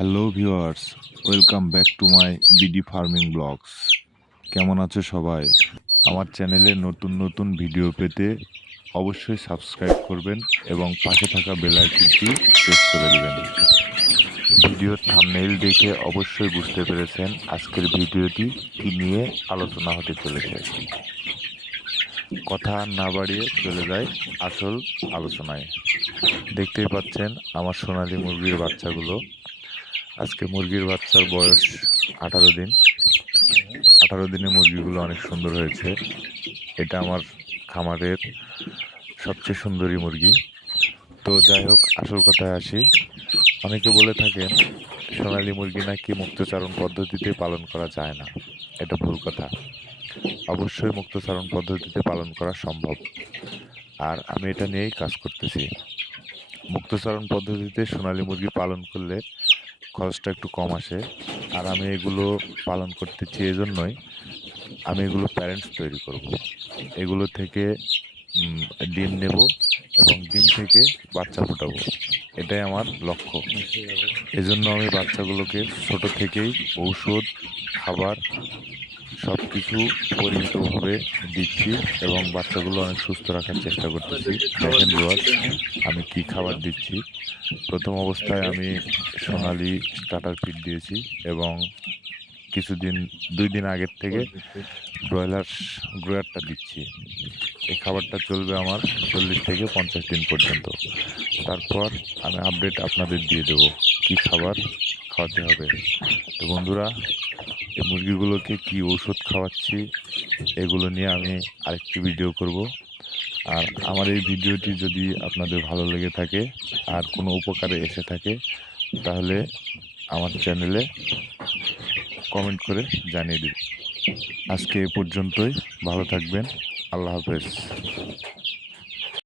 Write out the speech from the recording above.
Hello viewers welcome back to my BD farming blogs কেমন আছো সবাই? আমার চ্যানেলে নতুন নতুন ভিডিও পেতে অবশ্যই সাবস্ক্রাইব করবেন এবং পাশে থাকা বেল আইকনটি প্রেস করে দেবেন। ভিডিওর থাম্বনেইল দেখে অবশ্যই বুঝতে পেরেছেন আজকের ভিডিওটি কী নিয়ে আলোচনা হতে চলেছে। কথা না বাড়িয়ে চলে যায় আসল আলোচনায়। দেখতেই পাচ্ছেন আমার সোনালী মুরগির বাচ্চাগুলো আজকে মুরগির বাচ্চার বয়স আঠারো দিন। আঠারো দিনে মুরগিগুলো অনেক সুন্দর হয়েছে। এটা আমার খামারের সবচেয়ে সুন্দরী মুরগি। তো যাই হোক, আসল কথায় আসি। অনেকে বলে থাকেন, সোনালী মুরগি নাকি মুক্তচারণ পদ্ধতিতে পালন করা যায় না। এটা ভুল কথা। অবশ্যই মুক্তচারণ পদ্ধতিতে পালন করা সম্ভব। আর আমি এটা নিয়েই কাজ করতেছি। মুক্তচারণ পদ্ধতিতে সোনালী মুরগি পালন করলে খরচটা একটু কম আসে আর আমি এগুলো পালন করতেছি জন্যই আমি এগুলো প্যারেন্টস তৈরি করব। এগুলো থেকে ডিম নেব এবং ডিম থেকে বাচ্চা ফোটাবো এটাই আমার লক্ষ্য। এজন্য আমি বাচ্চাগুলোকে ছোট থেকেই ঔষধ খাবার সব কিছু পরিমিতভাবে দিচ্ছি এবং বাচ্চাগুলো অনেক সুস্থ রাখার চেষ্টা করতেছি। দেখেন ভিউয়ার্স আমি কি খাবার দিচ্ছি? প্রথম অবস্থায় আমি সোনালি স্টার্টার ফিড দিয়েছি এবং কিছুদিন দুই দিন আগের থেকে ব্রয়লার গ্রোয়ারটা দিচ্ছি। এই খাবারটা চলবে আমার চল্লিশ থেকে পঞ্চাশ দিন পর্যন্ত। তারপর আমি আপডেট আপনাদের দিয়ে দেবো কি খাবার খাওয়াতে হবে। তো বন্ধুরা, এই মুরগিগুলোকে কি ওষুধ খাওয়াচ্ছি এগুলো নিয়ে আমি আরেকটি ভিডিও করব। আর আমার এই ভিডিওটি যদি আপনাদের ভালো লেগে থাকে আর কোনো উপকারে এসে থাকে, তাহলে আমার চ্যানেলে কমেন্ট করে জানিয়ে দিন। আজকে এ পর্যন্তই, ভালো থাকবেন। আল্লাহ হাফেজ